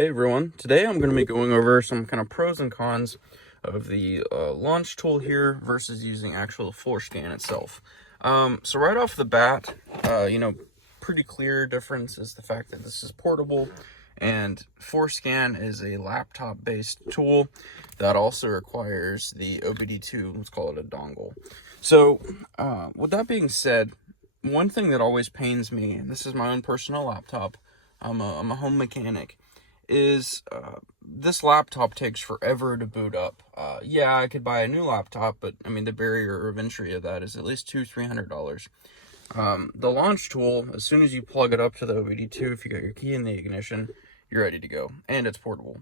Hey everyone, today I'm going to be going over some kind of pros and cons of the launch tool here versus using actual Forscan itself. So right off the bat, pretty clear difference is the fact that this is portable, and Forscan is a laptop-based tool that also requires the OBD2, let's call it a dongle. So with that being said, one thing that always pains me, and this is my own personal laptop, I'm a home mechanic, is this laptop takes forever to boot up. Yeah, I could buy a new laptop, but I mean the barrier of entry of that is at least $200-300. The launch tool, as soon as you plug it up to the OBD2, if you got your key in the ignition, you're ready to go, and it's portable.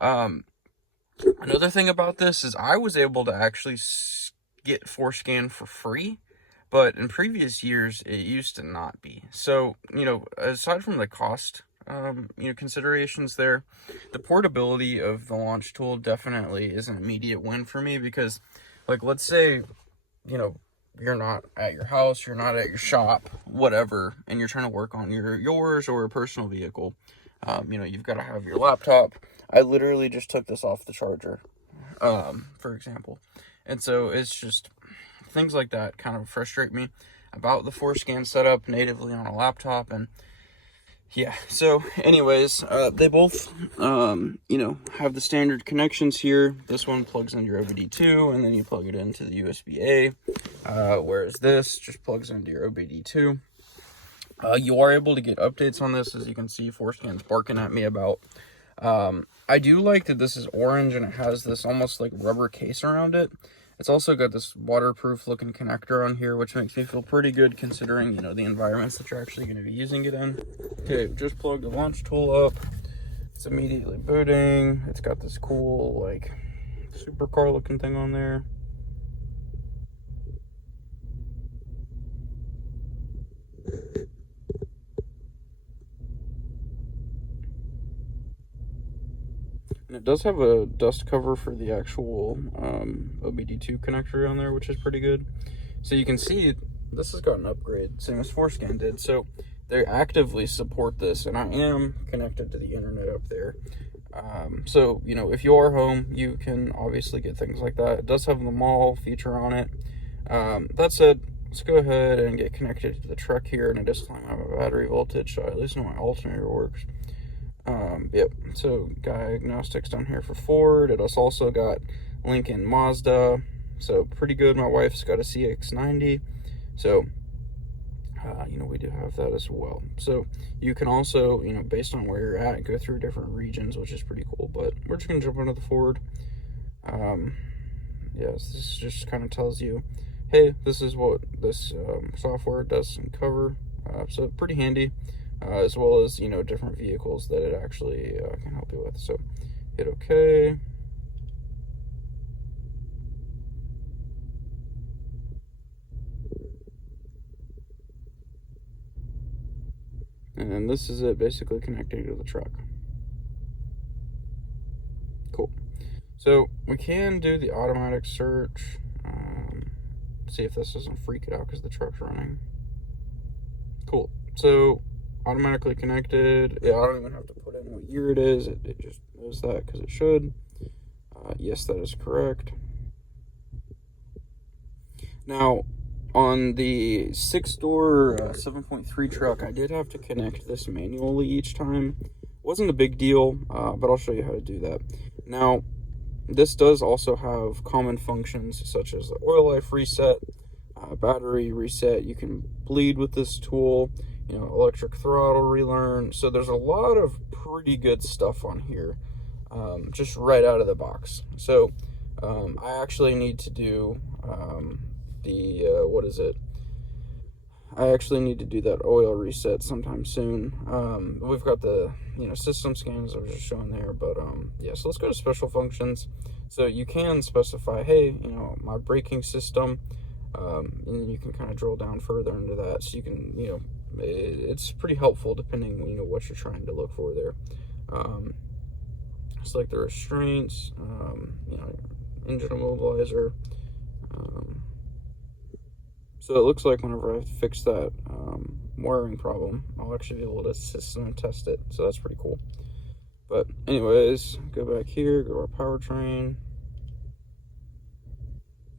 Another thing about this is I was able to actually get Forscan for free, but in previous years it used to not be. So, aside from the cost considerations there, the portability of the launch tool definitely is an immediate win for me, because let's say you're not at your house, you're not at your shop, whatever, and you're trying to work on yours or a personal vehicle. You've got to have your laptop. I literally just took this off the charger, for example, and so it's just things like that kind of frustrate me about the Forscan setup natively on a laptop. And yeah, so anyways, they both, have the standard connections here. This one plugs into your OBD2, and then you plug it into the USB-A, whereas this just plugs into your OBD2. You are able to get updates on this, as you can see. Forscan's barking at me about. I do like that this is orange, and it has this almost like rubber case around it. It's also got this waterproof looking connector on here, which makes me feel pretty good considering, the environments that you're actually going to be using it in. Okay, just plug the launch tool up. It's immediately booting. It's got this cool, supercar looking thing on there. And it does have a dust cover for the actual OBD2 connector on there, which is pretty good. So you can see this has got an upgrade, same as Forscan did. So they actively support this, and I am connected to the internet up there. So, if you are home, you can obviously get things like that. It does have the mall feature on it. That said, let's go ahead and get connected to the truck here, and I just have a battery voltage, so I at least know my alternator works. Yep, so diagnostics down here for Ford. It has also got Lincoln and Mazda, so pretty good. My wife's got a CX-90, so we do have that as well. So you can also, based on where you're at, go through different regions, which is pretty cool. But we're just gonna jump into the Ford. Yes, this just kind of tells you, hey, this is what this software does cover. So pretty handy. As well as, different vehicles that it actually can help you with. So hit OK. And then this is it basically connecting to the truck. Cool. So we can do the automatic search. See if this doesn't freak it out because the truck's running. Cool. So automatically connected. Yeah, I don't even have to put in what year it is. It just knows that because it should. Yes, that is correct. Now, on the 6-door 7.3 truck, I did have to connect this manually each time. It wasn't a big deal, but I'll show you how to do that. Now, this does also have common functions such as the oil life reset, battery reset. You can bleed with this tool. Electric throttle relearn. So there's a lot of pretty good stuff on here, just right out of the box. So I actually need to do I actually need to do that oil reset sometime soon. We've got the system scans I was just showing there, but yeah. So let's go to special functions. So you can specify, hey, my braking system, and you can kind of drill down further into that. So you can it's pretty helpful depending what you're trying to look for there. Select the restraints, engine immobilizer. So it looks like whenever I fix that wiring problem, I'll actually be able to system test it. So that's pretty cool. But anyways, go back here, go to our powertrain.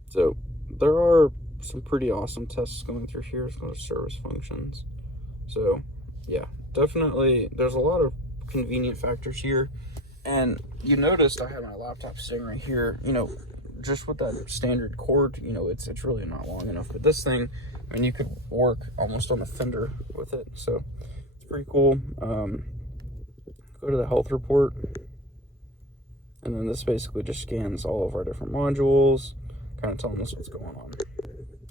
So there are some pretty awesome tests going through here as far as service functions. So yeah, definitely there's a lot of convenient factors here. And you noticed I had my laptop sitting right here, you know, just with that standard cord, you know, it's really not long enough. But this thing, I mean, you could work almost on a fender with it. So it's pretty cool. Go to the health report. And then this basically just scans all of our different modules, kind of telling us what's going on.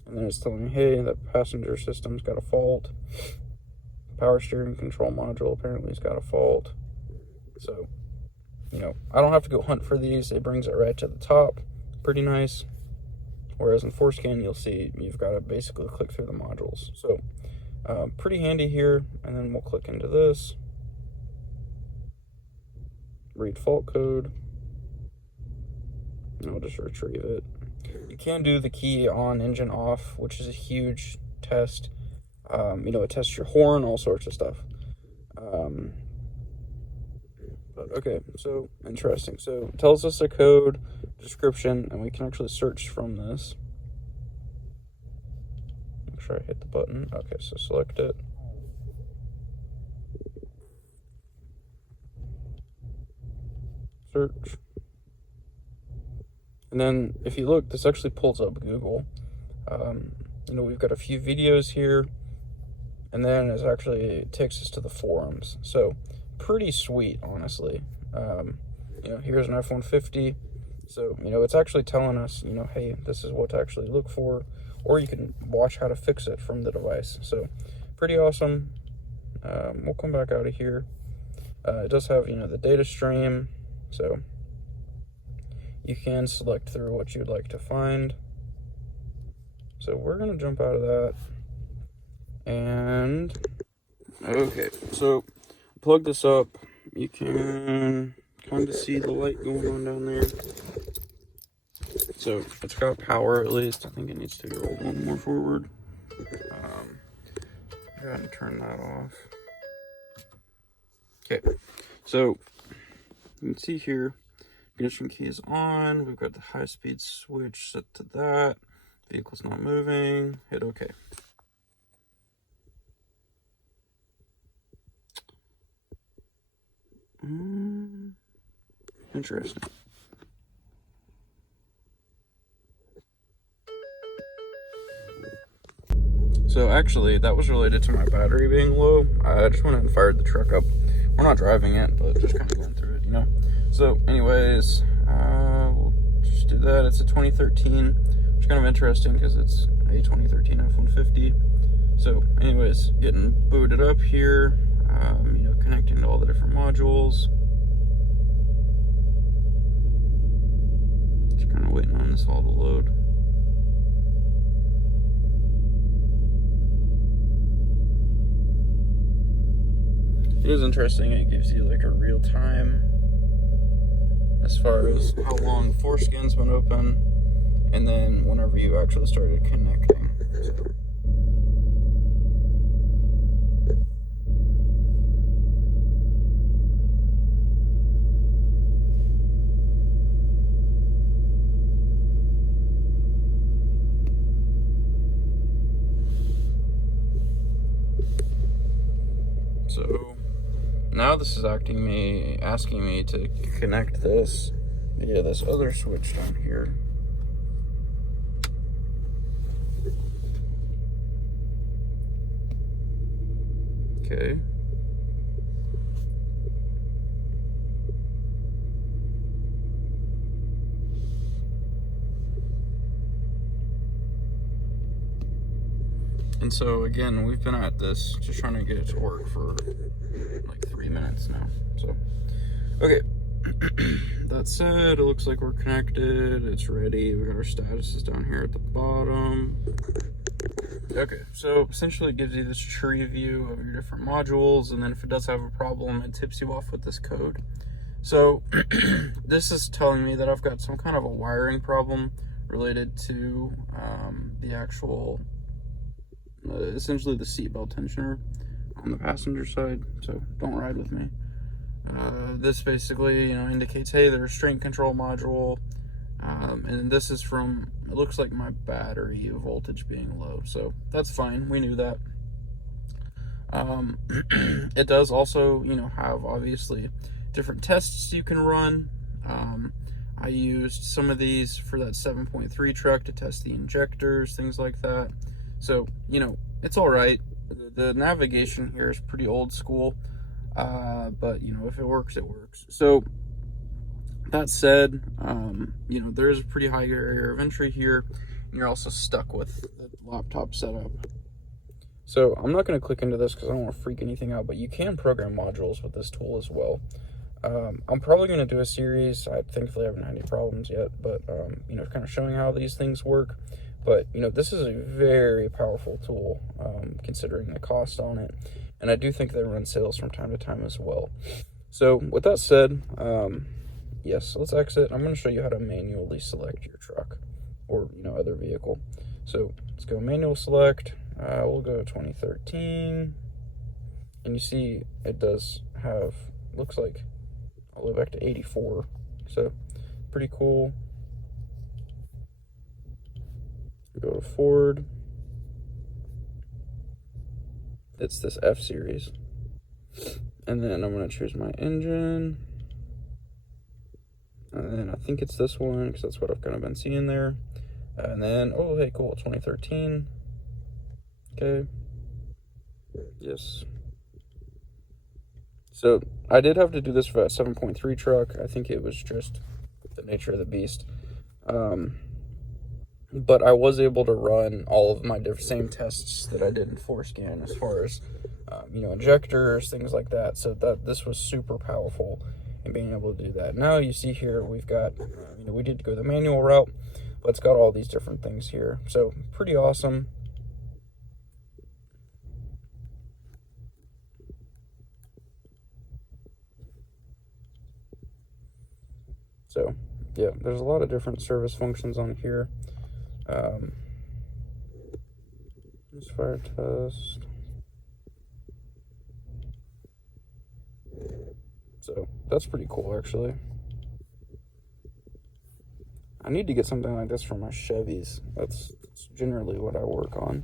And then it's telling me, hey, the passenger system's got a fault. Power steering control module apparently has got a fault. So, you know, I don't have to go hunt for these. It brings it right to the top. Pretty nice. Whereas in Forscan, you'll see you've got to basically click through the modules. So, pretty handy here. And then we'll click into this. Read fault code. And I'll just retrieve it. You can do the key on, engine off, which is a huge test. You know, it tests your horn, all sorts of stuff. But okay, so interesting. So it tells us the code, description, and we can actually search from this. Make sure I hit the button. Okay, so select it. Search. And then if you look, this actually pulls up Google. You know, we've got a few videos here. And then it takes us to the forums. So pretty sweet, honestly. You know, here's an F-150. So, you know, it's actually telling us, you know, hey, this is what to actually look for. Or you can watch how to fix it from the device. So pretty awesome. We'll come back out of here. It does have, you know, the data stream. So you can select through what you'd like to find. So we're going to jump out of that. And okay, so plug this up. You can kind of see the light going on down there. So it's got power at least. I think it needs to go a little more forward. Go ahead and turn that off. Okay, so you can see here, ignition key is on. We've got the high speed switch set to that. Vehicle's not moving. Hit OK. Interesting. So actually, that was related to my battery being low. I just went ahead and fired the truck up. We're not driving it, but just kind of going through it, you know. So anyways, we'll just do that. It's a 2013, which is kind of interesting because it's a 2013 F-150. So anyways, getting booted up here, you know, connecting to all the different modules. Just kind of waiting on this all to load. It is interesting. It gives you like a real time as far as how long Forscan's been open, and then whenever you actually started connecting. So now this is asking me to connect this via this other switch down here. Okay. And so again, we've been at this just trying to get it to work for like 3 minutes now. So, okay. That said, it looks like we're connected. It's ready. We got our statuses down here at the bottom. Okay, so essentially it gives you this tree view of your different modules, and then if it does have a problem, it tips you off with this code. So this is telling me that I've got some kind of a wiring problem related to the actual, essentially the seatbelt tensioner on the passenger side. So don't ride with me. This basically, indicates, hey, there's strain control module. And this is from, it looks like my battery voltage being low. So that's fine. We knew that. It does also, have obviously different tests you can run. I used some of these for that 7.3 truck to test the injectors, things like that. So, it's all right. The navigation here is pretty old school, but, if it works, it works. So, that said, there is a pretty high area of entry here, and you're also stuck with the laptop setup. So, I'm not going to click into this because I don't want to freak anything out, but you can program modules with this tool as well. I'm probably going to do a series. I thankfully haven't had any problems yet, but, kind of showing how these things work. But, this is a very powerful tool, considering the cost on it. And I do think they run sales from time to time as well. So, with that said, yes, let's exit. I'm going to show you how to manually select your truck or, other vehicle. So, let's go manual select. We'll go 2013. And you see it does have, looks like, all the way back to 84. So, pretty cool. Go to Ford. It's this F series. And then I'm going to choose my engine. And then I think it's this one because that's what I've kind of been seeing there. And then, oh, hey, cool, 2013. Okay. Yes. So I did have to do this for that 7.3 truck. I think it was just the nature of the beast. But I was able to run all of my same tests that I did in Forscan as far as, injectors, things like that. So this was super powerful in being able to do that. Now you see here we've got, we did go the manual route, but it's got all these different things here. So pretty awesome. So, yeah, there's a lot of different service functions on here. Fire test. So, that's pretty cool, actually. I need to get something like this for my Chevys. That's generally what I work on.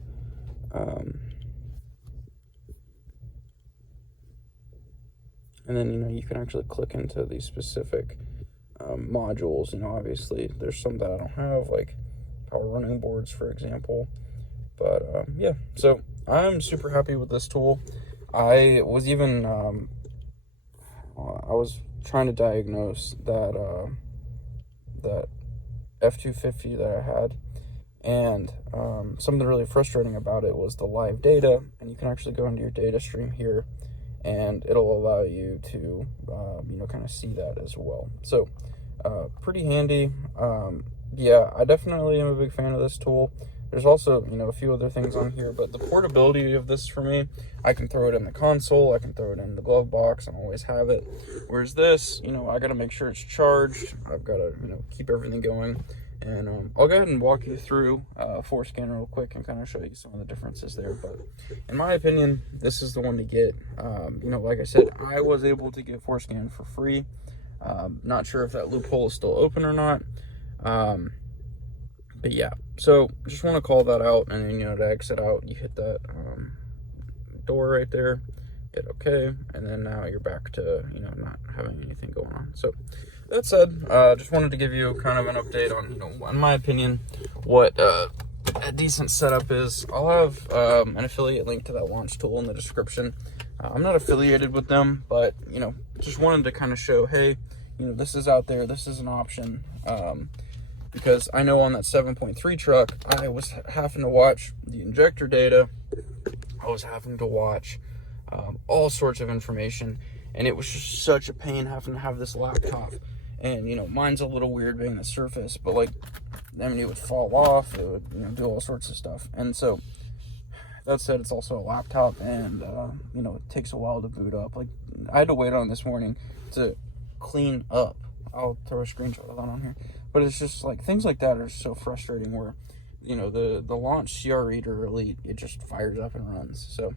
And then, you can actually click into these specific modules. Obviously there's some that I don't have, like power running boards, for example. But yeah, so I'm super happy with this tool. I was even I was trying to diagnose that that F-250 that I had, and something really frustrating about it was the live data. And you can actually go into your data stream here, and it'll allow you to kind of see that as well. So pretty handy. Yeah, I definitely am a big fan of this tool. There's also, a few other things on here, but the portability of this for me, I can throw it in the console, I can throw it in the glove box, and always have it. Whereas this, I got to make sure it's charged. I've got to, keep everything going. And I'll go ahead and walk you through Forscan real quick and kind of show you some of the differences there. But in my opinion, this is the one to get. Like I said, I was able to get Forscan for free. Not sure if that loophole is still open or not. But yeah, so just want to call that out. And then, to exit out, you hit that door right there, hit OK. And then now you're back to, not having anything going on. So that said, just wanted to give you kind of an update on, in my opinion, what a decent setup is. I'll have an affiliate link to that launch tool in the description. I'm not affiliated with them, but, just wanted to kind of show, hey, this is out there. This is an option. Because I know on that 7.3 truck, I was having to watch the injector data. I was having to watch all sorts of information. And it was just such a pain having to have this laptop. And, mine's a little weird being the Surface, but it would fall off. It would, do all sorts of stuff. And so, that said, it's also a laptop, and, it takes a while to boot up. I had to wait on this morning to clean up. I'll throw a screenshot of that on here. But it's just, things like that are so frustrating where, the launch CR Reader Elite, it just fires up and runs. So,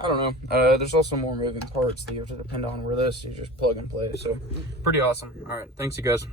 I don't know. There's also more moving parts that you have to depend on, where this, you just plug and play. So pretty awesome. All right. Thanks, you guys.